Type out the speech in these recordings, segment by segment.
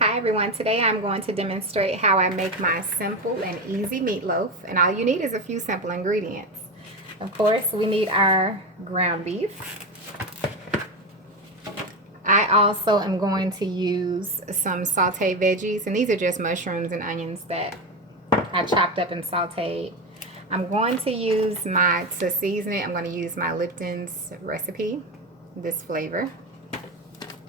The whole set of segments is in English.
Hi everyone, today I'm going to demonstrate how I make my simple and easy meatloaf, and all you need is a few simple ingredients. Of course, we need our ground beef. I also am going to use some sauteed veggies, and these are just mushrooms and onions that I chopped up and sauteed. I'm going to use to season it, I'm going to use my Lipton's recipe, this flavor.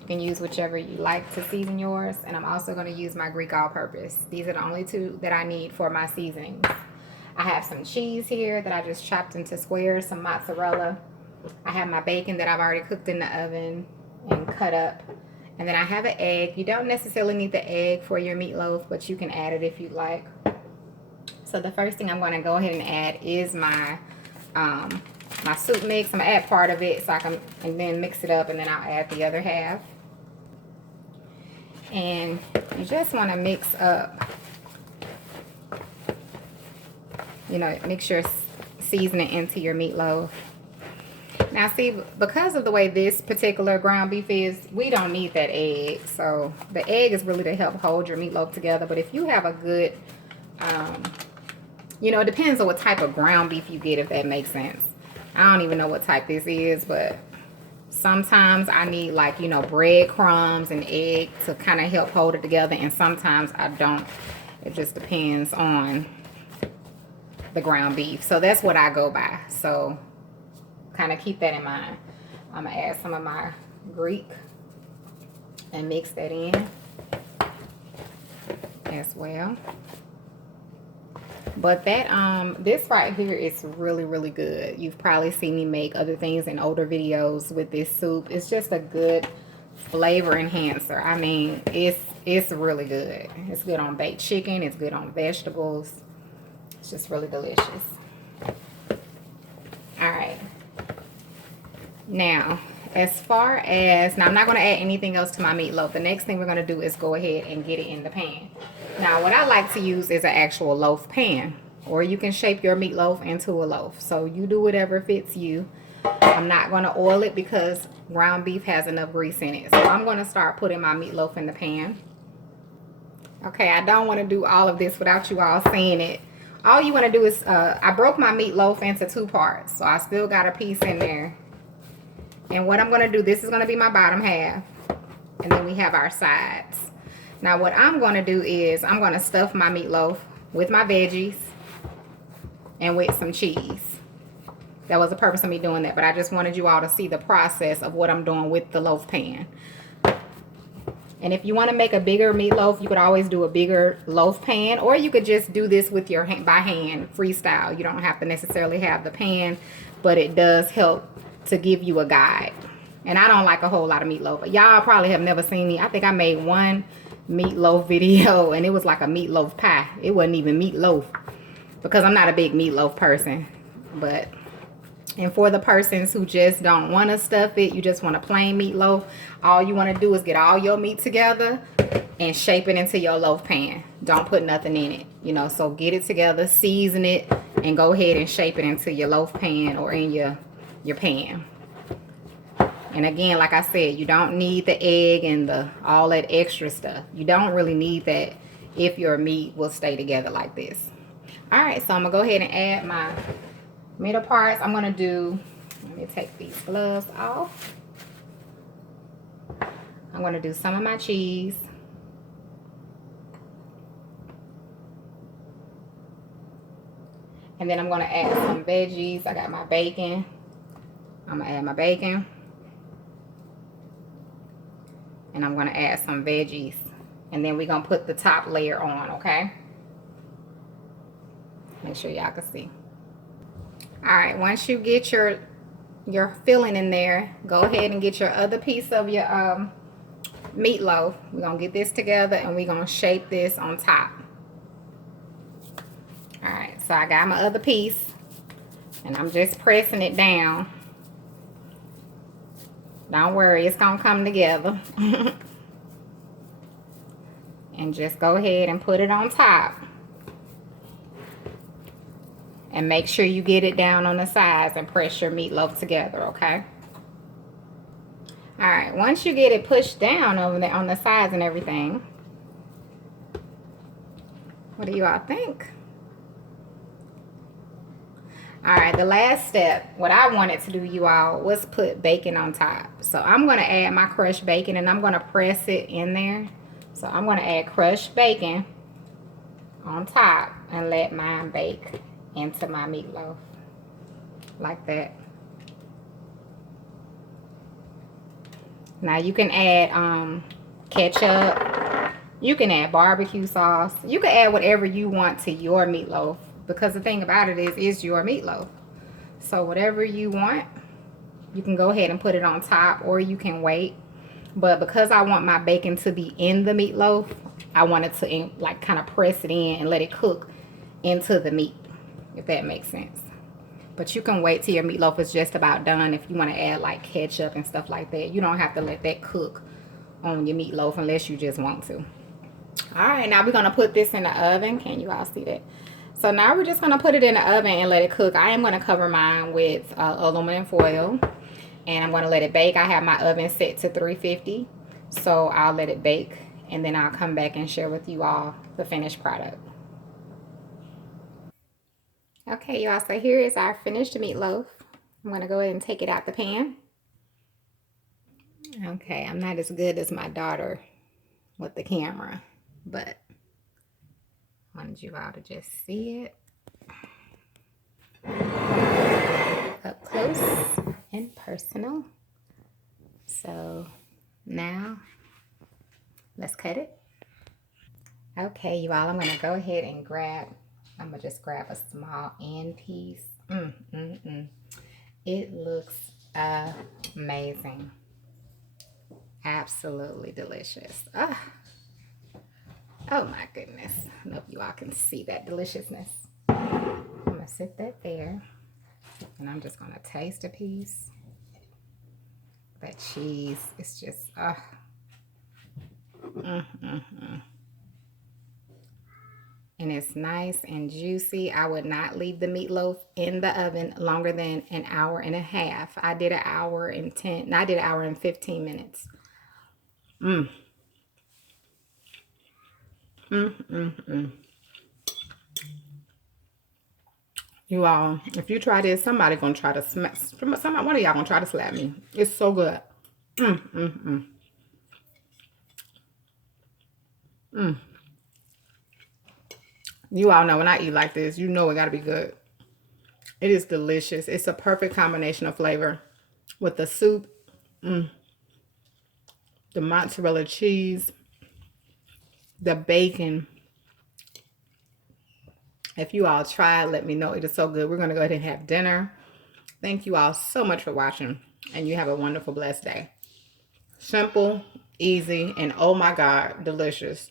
You can use whichever you like to season yours, and I'm also going to use my Greek all-purpose. These are the only two that I need for my seasonings. I have some cheese here that I just chopped into squares, some mozzarella. I have my bacon that I've already cooked in the oven and cut up. And then I have an egg. You don't necessarily need the egg for your meatloaf, but you can add it if you like. So the first thing I'm going to go ahead and add is my soup mix. I'm going to add part of it so I can, and then mix it up, and then I'll add the other half. And you just want to mix up, mix your seasoning into your meatloaf. Now see, because of the way this particular ground beef is, we don't need that egg. So the egg is really to help hold your meatloaf together. But if you have a good, it depends on what type of ground beef you get, if that makes sense. I don't even know what type this is, but sometimes I need breadcrumbs and egg to kind of help hold it together, and sometimes I don't. It just depends on the ground beef. So that's what I go by. So kind of keep that in mind. I'm gonna add some of my Greek and mix that in as well. But that this right here is really, really good. You've probably seen me make other things in older videos with this soup. It's just a good flavor enhancer. I mean, it's really good. It's good on baked chicken. It's good on vegetables. It's just really delicious. All right. Now, as far as, I'm not going to add anything else to my meatloaf. The next thing we're going to do is go ahead and get it in the pan. Now, what I like to use is an actual loaf pan, or you can shape your meatloaf into a loaf. So you do whatever fits you. I'm not going to oil it because ground beef has enough grease in it. So I'm going to start putting my meatloaf in the pan. Okay, I don't want to do all of this without you all seeing it. All you want to do is, I broke my meatloaf into 2 parts. So I still got a piece in there. And what I'm going to do, this is going to be my bottom half. And then we have our sides. Now what I'm going to do is I'm going to stuff my meatloaf with my veggies and with some cheese. That was the purpose of me doing that. But I just wanted you all to see the process of what I'm doing with the loaf pan. And if you want to make a bigger meatloaf, you could always do a bigger loaf pan. Or you could just do this with your by hand, freestyle. You don't have to necessarily have the pan. But it does help to give you a guide. And I don't like a whole lot of meatloaf. Y'all probably have never seen me. I think I made one meatloaf video and it was like a meatloaf pie. It wasn't even meatloaf because I'm not a big meatloaf person. And for the persons who just don't want to stuff it, you just want a plain meatloaf, all you want to do is get all your meat together and shape it into your loaf pan. Don't put nothing in it, so get it together, season it, and go ahead and shape it into your loaf pan or in your pan. And again, like I said, you don't need the egg and all that extra stuff. You don't really need that if your meat will stay together like this. All right, so I'm gonna go ahead and add my middle parts. I'm gonna do, let me take these gloves off. I'm gonna do some of my cheese. And then I'm gonna add some veggies. I got my bacon. I'm gonna add my bacon. And I'm gonna add some veggies. And then we're gonna put the top layer on, okay? Make sure y'all can see. All right, once you get your filling in there, go ahead and get your other piece of your meatloaf. We're gonna get this together and we're gonna shape this on top. All right, so I got my other piece and I'm just pressing it down. Don't worry, it's gonna come together. And just go ahead and put it on top. And make sure you get it down on the sides and press your meatloaf together, okay? All right, once you get it pushed down over there on the sides and everything, What do you all think? All right, the last step, what I wanted to do, you all, was put bacon on top. So I'm going to add my crushed bacon and I'm going to press it in there. So I'm going to add crushed bacon on top and let mine bake into my meatloaf like that. Now you can add ketchup, you can add barbecue sauce, you can add whatever you want to your meatloaf, because the thing about it is it's your meatloaf. So whatever you want, you can go ahead and put it on top, or you can wait. But because I want my bacon to be in the meatloaf, I want it to like kind of press it in and let it cook into the meat, if that makes sense. But you can wait till your meatloaf is just about done if you want to add like ketchup and stuff like that. You don't have to let that cook on your meatloaf unless you just want to. All right, now we're going to put this in the oven. Can you all see that? So now we're just going to put it in the oven and let it cook. I am going to cover mine with aluminum foil. And I'm going to let it bake. I have my oven set to 350. So I'll let it bake. And then I'll come back and share with you all the finished product. Okay, y'all. So here is our finished meatloaf. I'm going to go ahead and take it out the pan. Okay, I'm not as good as my daughter with the camera, but I wanted you all to just see it up close and personal. So now let's cut it. Okay, you all, I'm gonna go ahead and I'm gonna just grab a small end piece. It looks amazing. Absolutely delicious. Oh my goodness. I don't know if you all can see that deliciousness. I'm gonna sit that there. And I'm just gonna taste a piece. That cheese is just, and it's nice and juicy. I would not leave the meatloaf in the oven longer than an hour and a half. I did an hour and 15 minutes. You all, if you try this, somebody gonna try to one of y'all gonna try to slap me. It's so good. You all know when I eat like this, you know it gotta be good. It is delicious. It's a perfect combination of flavor with the soup, the mozzarella cheese, the bacon. If you all try, let me know. It is so good. We're going to go ahead and have dinner. Thank you all so much for watching. And you have a wonderful, blessed day. Simple, easy, and oh my God, delicious.